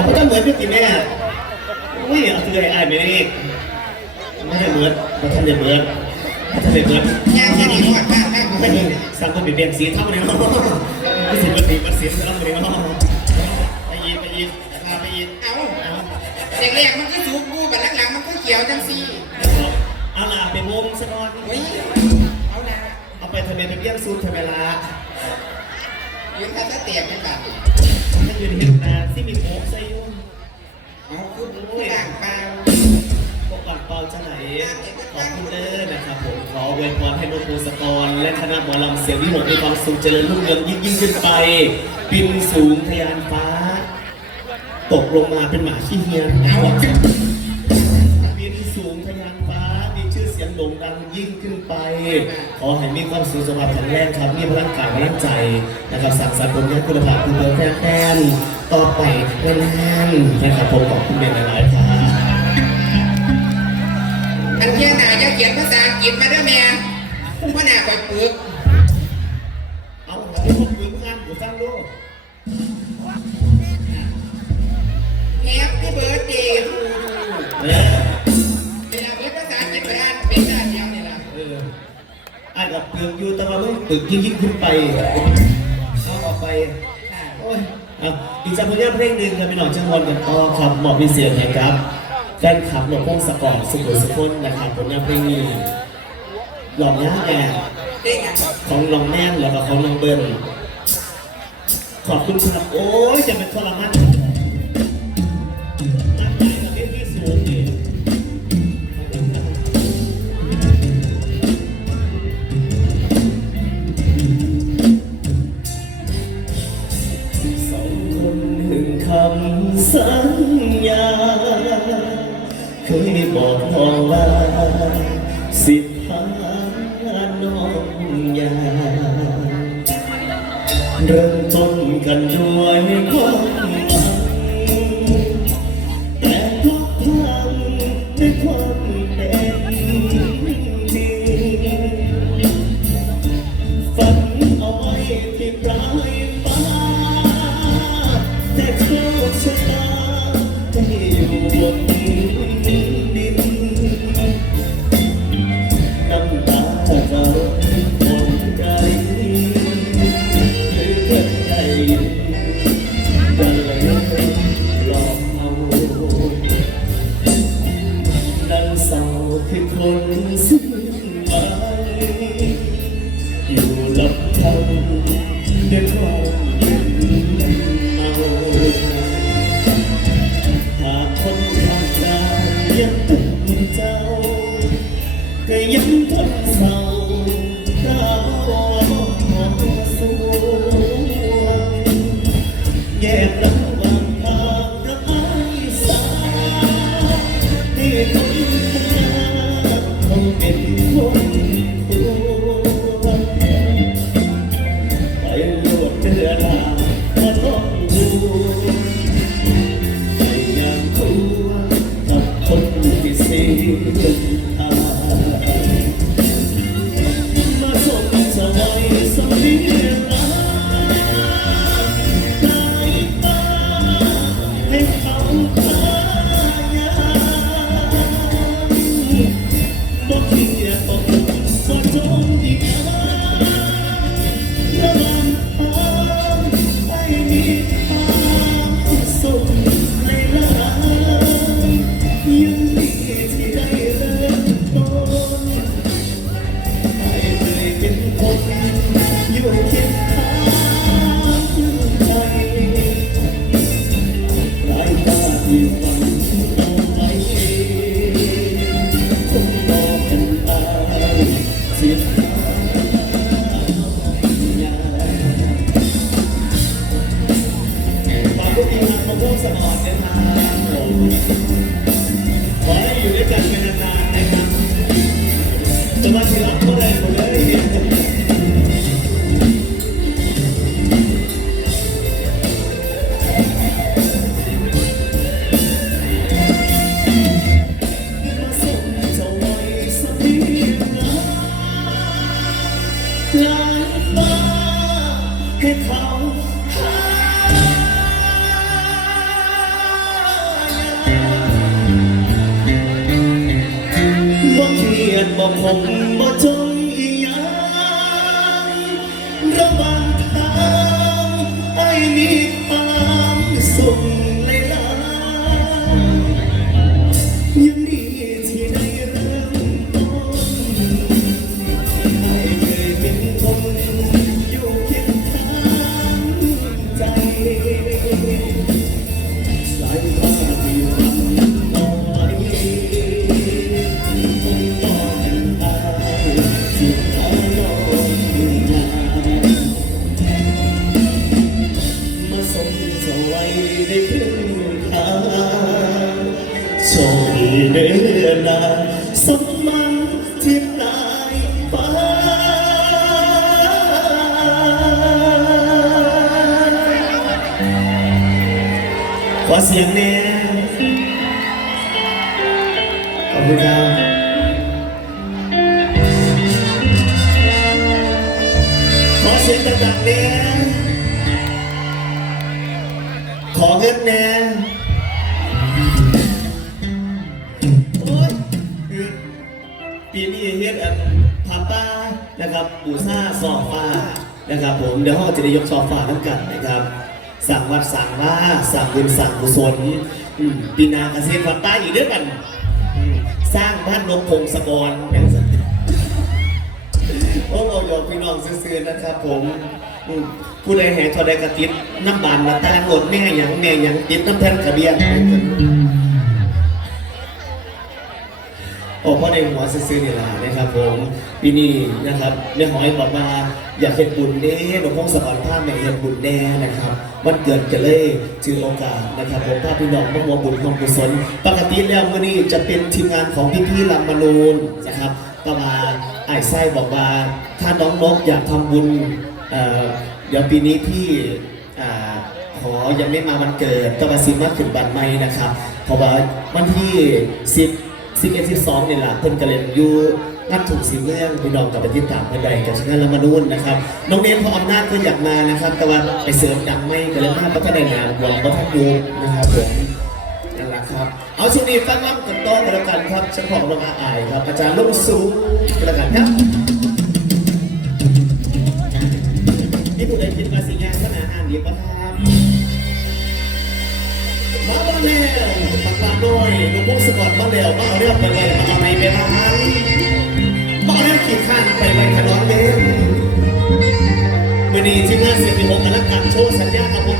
เอาก็ต้องเหมือนพี่กินแม่อุ้ยเอาคือไอ้ไอ้ไม่ได้ไม่ได้เหมือนมาทำเดือดเหมือนมาทำเดือดเหมือนย่างแค่นี้หอดบ้านแม่กูไม่ไม่มีมีสังคมเปลี่ยนสีเท่าเลยเนาะไม่สิมันสีมันสีเท่าเลยเนาะไปยิงไปยิงพาไปยิงเอาแรกๆมันก็สูงกูบัดหลังๆมันก็เขียวจังซี่เอาล่ะไปวงสักหน่อยเฮ้ยเอาละเอาไปทะเลไปเยี่ยมซูนทะเลลายืนทัดตะเตียบกันบัดไม่ยืนเห็นนาที่มีโค้ วยพรให้นุภูสกรและคณะหมอลำเสียงวิหกมีความสุขเจริญรุ่งเรืองยิ่งยิ่งขึ้นไปบินสูงทะยานฟ้า ตกลงมาเป็นหมาขี้เฮียนบินสูงทะยานฟ้ามีชื่อเสียงโด่งดังยิ่งขึ้นไป ขอให้มีความสุขสมบัติแข็งแรงครับมีพลังกายพลังใจนะครับสั่งสรรค์ผลงานคุณภาพคุณเบอร์แฟนๆต่อไปแน่นๆนะครับผมขอบคุณเป็นหลายๆครับ อันเที่ยหนาจะเขียนภาษาอังกฤษมาด้อแม่ว่าหน้าคอยปึกเอาแล้วที่ผมคุยเพื่อนอยู่ฟังโลกแฮปปี้เบิร์ดเดย์ทูเวลาเรียนภาษาอังกฤษไปอ่านเป็นด้านเดียวนี่ล่ะเอออานกับเปลือกอยู่แต่ว่าไม่ตึกยิ่งยิ่งขึ้นไปเอาออกไปโอ้ยอะอีกสักผลงานเพลงหนึ่งครับพี่น้องจังหวัดกันต่อครับเหมาะมีเสียงให้ครับ แฟนคลับหลวงพ่อสกอร์สุขุมสุขนนะครับผลงานเพลงนี้หลอกย่าแอบเด้งของน้องแน่นแล้วก็ของน้องเบิ้ลขอบคุณครับโอ้ยจะเป็นทรมานสูงนี่สองคนหนึ่งคำสัญญา เคยบอกน้องว่า สิทธาน้องยาเริ่มต้นกันด้วยความ ก็ ยั บอกผมบ่จง เสียงแน่ขอบคุณครับขอเสียงดังๆแน่ขอเงินแน่ยปีนี้เฮ็ดอันพาป้านะครับปูซ่าสอบฟ้านะครับผม เดี๋ยวห้องจะได้ยกสอบฟ้าทั้งกันนะครับ สั่งวัดสั่งว่าสั่งบุญสั่งกุศลอืมปีนาเกษตรวัดใต้อีกด้วยกัน สร้างบ้านนกพงศกรอย่างสันโอ้เราหยอกพี่น้องซื่อๆนะครับผมผู้ใดแห่ทอดใดกระติบน้ำบานมาตางหมดแม่หยังแม่หยังติดน้ำแท่นกระเบียง โอ้พ่อในหัวซื่อๆนี่แหละนะครับผมปีนี้นะครับแม่หอยบอกมาอยากเห็นบุญเด้หลวงพ่อสอนท่าแม่เห็นบุญแน่นะครับวันเกิดจะเลยถือโอกาสนะครับผมพาพี่น้องมาหัวบุญของกุศลปกติแล้วมื่อนี้จะเป็นทีมงานของพี่พี่ๆลำมนูนนะครับก็มาไอ้ไส้บอกว่าถ้าน้องนกอยากทำบุญเอ่อเดี๋ยวปีนี้พี่อ่าขอยังไม่มาวันเกิดก็มาซิมมาขึ้นบัตรใหม่นะครับเพราะว่าวันที่10 11 12เนี่ยแหละเพิ่นกระเล่นอยู่นัดถูกสีเมืองพี่น้องกับไปติดตามเพื่อนใดกับชนะละมานุ่นนะครับน้องเน้นพออำนาจก็อยากมานะครับ แต่ว่าไปเสริมดังไม่กันเลยมาพัฒนางานวงว่าท่านยูนะครับผมนั่นแหละครับ เอาช่วงนี้ฟังรับกันต่อกันแล้วกันครับเฉพาะน้องอาอายครับ อาจารย์ลุงสูงกันแล้วกันครับนี่ผู้ใดคิดมาสิงานขนาดอ่านดีปะครับมาบ้านแล้ว ปักด้วยหลวงพ่อสกอตมาแล้วมาเอาเรื่องไปเลยมาเอาในไปร้านมาเอาเรื่องขีดข้านไปไว้ถนนเด่นวันนี้ที่งานสิบปีหกกันแล้วกันโชว์สัญญากับโบนาเด้